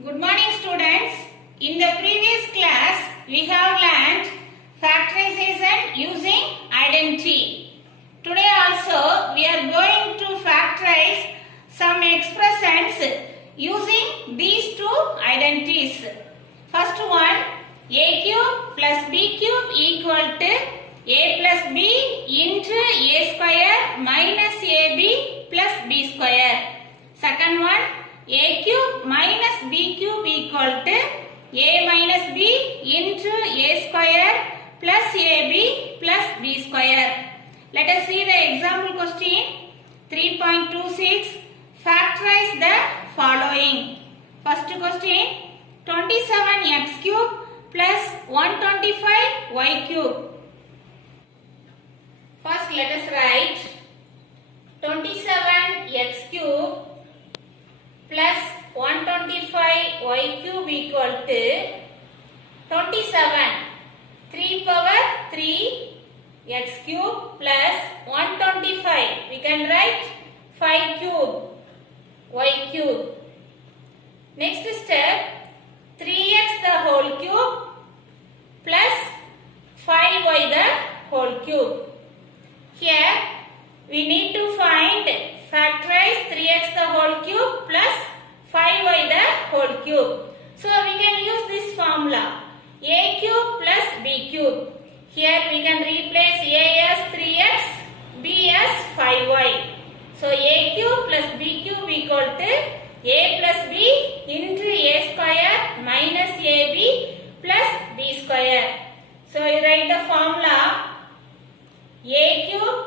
Good morning students. In the previous class we have learnt factorization using identity. Today also we are going to factorize some expressions using these two identities. First one, a cube plus b cube equal to a plus b into a square minus ab plus b square. Second one, a cube minus b cube equal to a minus b into a square plus ab plus b square. Let us see the example question 3.26. Factorize the following. First question, 27x cube plus 125y cube. First let us write 27x cube plus 125y cube equal to 27 3 power 3 x cube plus 125. We can write 5 cube y cube. Next step, 3x the whole cube plus 5y the whole cube. Here we need to find factorize 3x the whole cube plus 5y the whole cube. So we can use this formula a cube plus b cube. Here we can replace a as 3x, b as 5y. So a cube plus b cube equal to a plus b into a square minus ab plus b square. So you write the formula a cube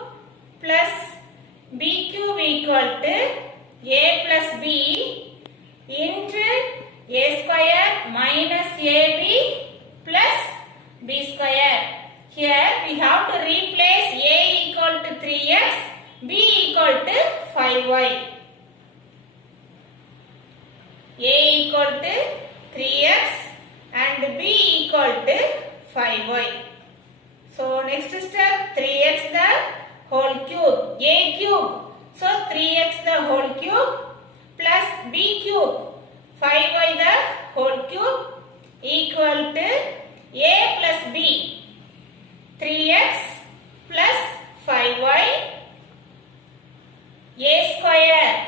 plus b cube equal to a plus b into a square minus ab plus b square. Here we have to replace a equal to 3x, b equal to 5y. A equal to 3x and b equal to 5y. So next step, 3x the whole cube, a cube. So 3x the whole cube plus b cube, 5y the whole cube equal to a plus b, 3x plus 5y, a square,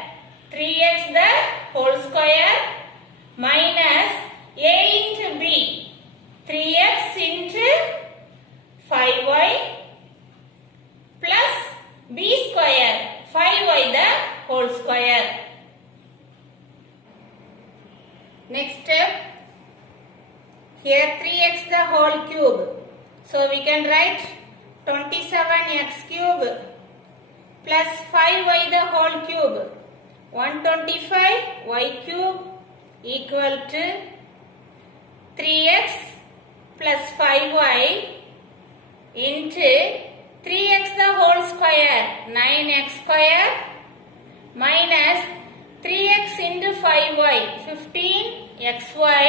3x the whole square minus a into b, 3x into 5y plus b square, 5y the whole square. Next step, here 3x the whole cube. So we can write 27x cube plus 5y the whole cube, 125y cube equal to 3x plus 5y into 3x the whole square, 9x square minus 3x into 5y, 15xy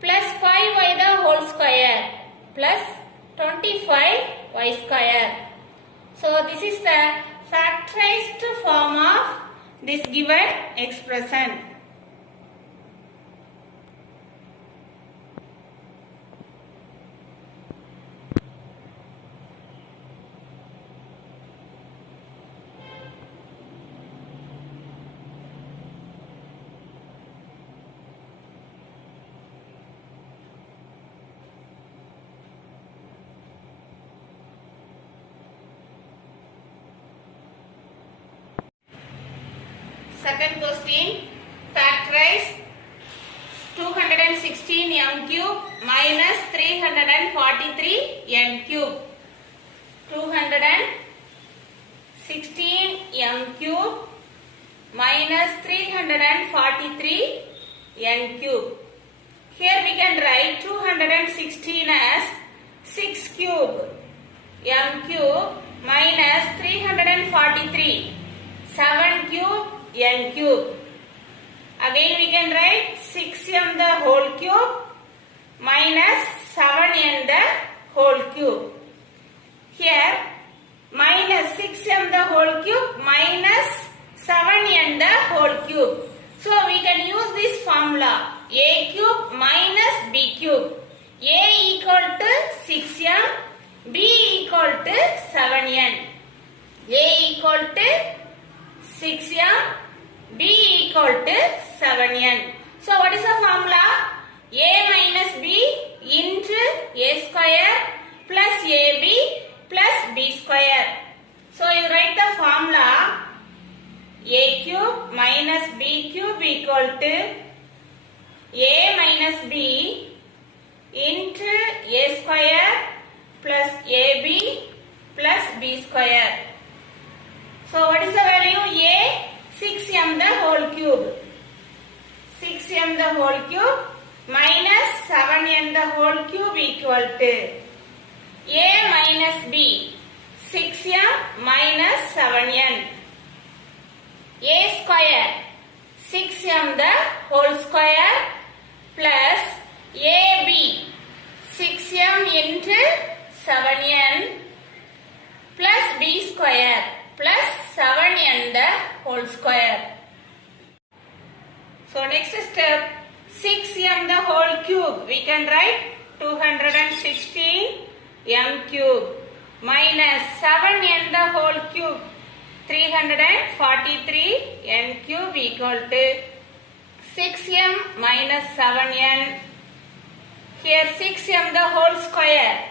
plus 5y the whole square plus 25y square. So this is the factorized form of this given expression. Second question, factorize 216 m cube minus 343 n cube. 216 m cube minus 343 n cube. Here we can write 216 as 6 cube m cube minus 343 7 cube n cube. Again we can write 6m the whole cube minus 7n the whole cube. Here minus 6m the whole cube minus 7n the whole cube. So we can use formula? A cube minus B cube. A equal to 6m, B equal to 7n. A equal to 6m, B equal to 7n. So what is the formula? A minus B into A square plus AB plus B square. So you write the formula A cube minus B cube equal to A minus B into A square plus AB plus B square. So what is the value? A 6m the whole cube. 6m the whole cube minus 7n the whole cube equal to A minus B 6m minus 7n. A square 6m the whole square plus AB 6m into 7n plus B square plus 7n the whole square. So next step, 6m the whole cube, we can write 216 m cube minus 7n the whole cube 343 n cube equal to 6m minus 7n. Here 6m the whole square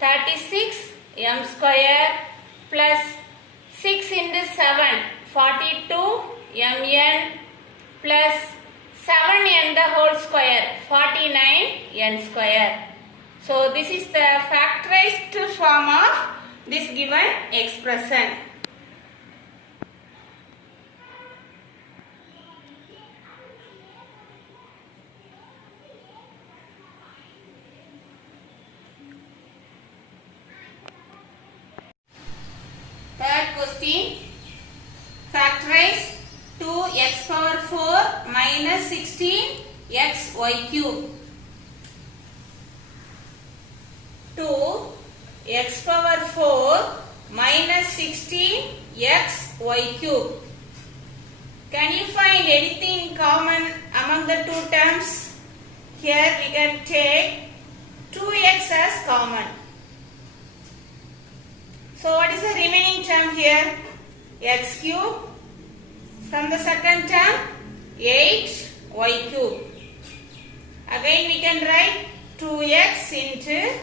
36 m square plus 6 into 7 42 mn plus 7n the whole square 49 n square. So this is the factorized form of this given expression. Third question, factorize 2x power 4 minus 16 xy cube. 2x power 4 minus 16 xy cube. Can you find anything common among the two terms? Here we can take 2x as common. So what is the remaining term here? X cube. From the second term, 8y cube. Again we can write 2x into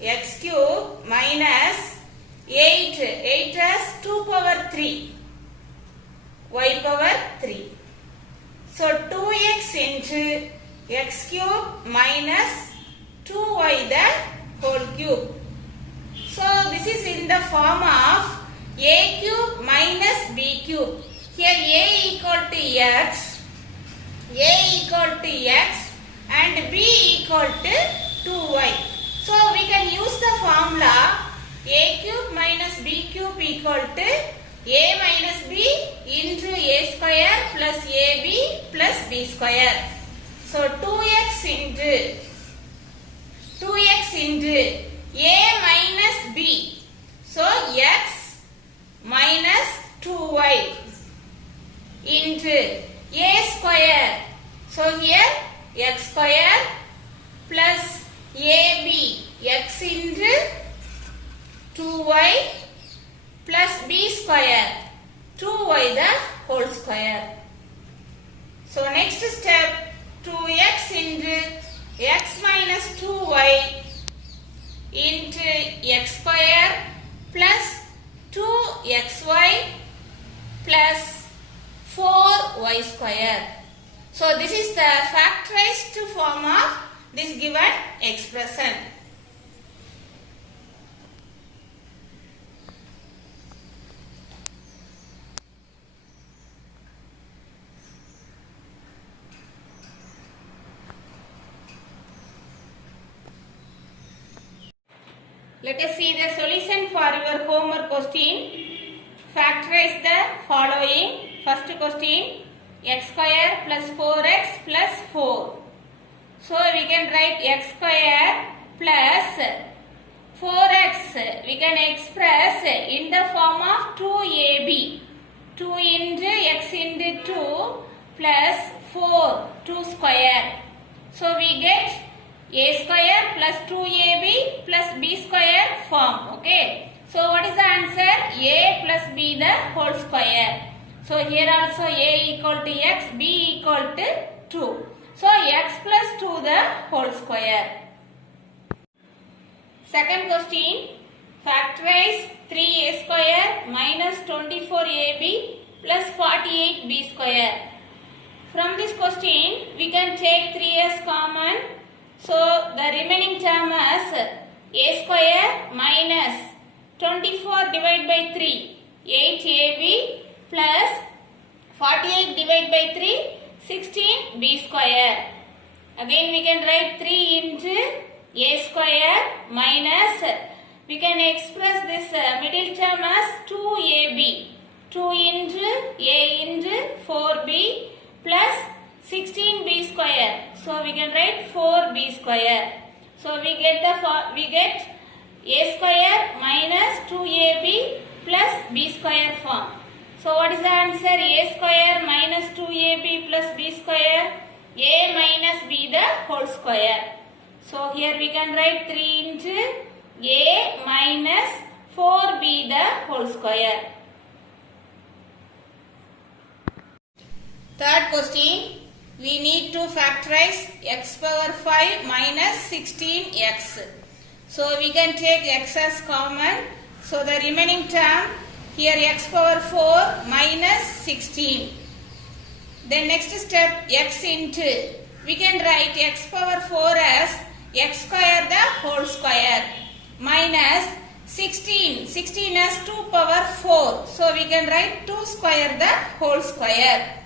x cube minus 8. 8 as 2 power 3. Y power 3. So 2x into x cube minus 2y the whole cube. So this is in the form of a cube minus b cube. Here a equal to x, and b equal to 2y. So we can use the formula a cube minus b cube equal to a minus b into a square plus ab plus b square. So 2x into a minus b. So x minus 2y into a square. So here x square plus ab x into 2y plus b square 2y the whole square. So next step, 2x into x minus 2y into x square plus 2xy plus 4y square. So this is the factorized form of this given expression. Let us see the solution for your homework question. Factorize the following. First question, x square plus 4x plus 4. So we can write x square plus 4x. We can express in the form of 2ab. 2 into x into 2 plus 4 2 square. So we get a square plus 2ab plus b square form. Okay. So what is the answer? A plus b the whole square. So here also a equal to x, b equal to 2. So x plus 2 the whole square. Second question. Factorize 3a square minus 24ab plus 48b square. From this question, we can take 3s common. So the remaining term is a square minus 24 divided by 3, 8ab plus 48 divided by 3, 16b square. Again we can write 3 into a square minus, we can express this middle term as 2ab. 2 into a into 4b plus 16b square. So we can write 4b square. So we get a square minus 2ab plus b square form. So what is the answer? A square minus 2ab plus b square. A minus b the whole square. So here we can write 3 into a minus 4b the whole square. Third question, we need to factorize x power 5 minus 16x. So we can take x as common. So the remaining term, here x power 4 minus 16. Then next step, x into, we can write x power 4 as x square the whole square minus 16. 16 as 2 power 4. So we can write 2 square the whole square.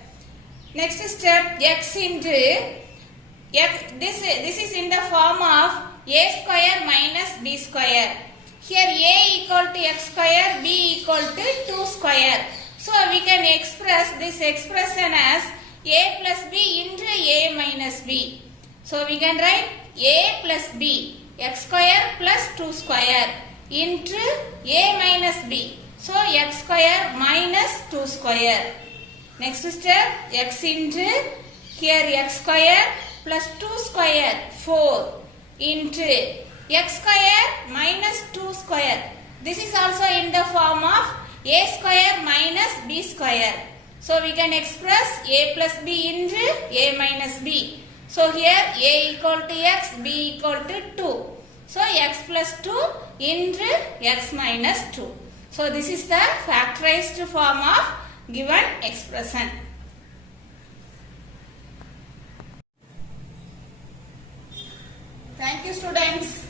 Next step, x into x, this is in the form of a square minus b square. Here a equal to x square, b equal to 2 square. So we can express this expression as a plus b into a minus b. So we can write a plus b, x square plus 2 square into a minus b. So x square minus 2 square. Next step, x into, here x square plus 2 square 4 into x square minus 2 square. This is also in the form of a square minus b square. So we can express a plus b into a minus b. So here a equal to x, b equal to 2. So x plus 2 into x minus 2. So this is the factorized form of given expression. Thank you, students.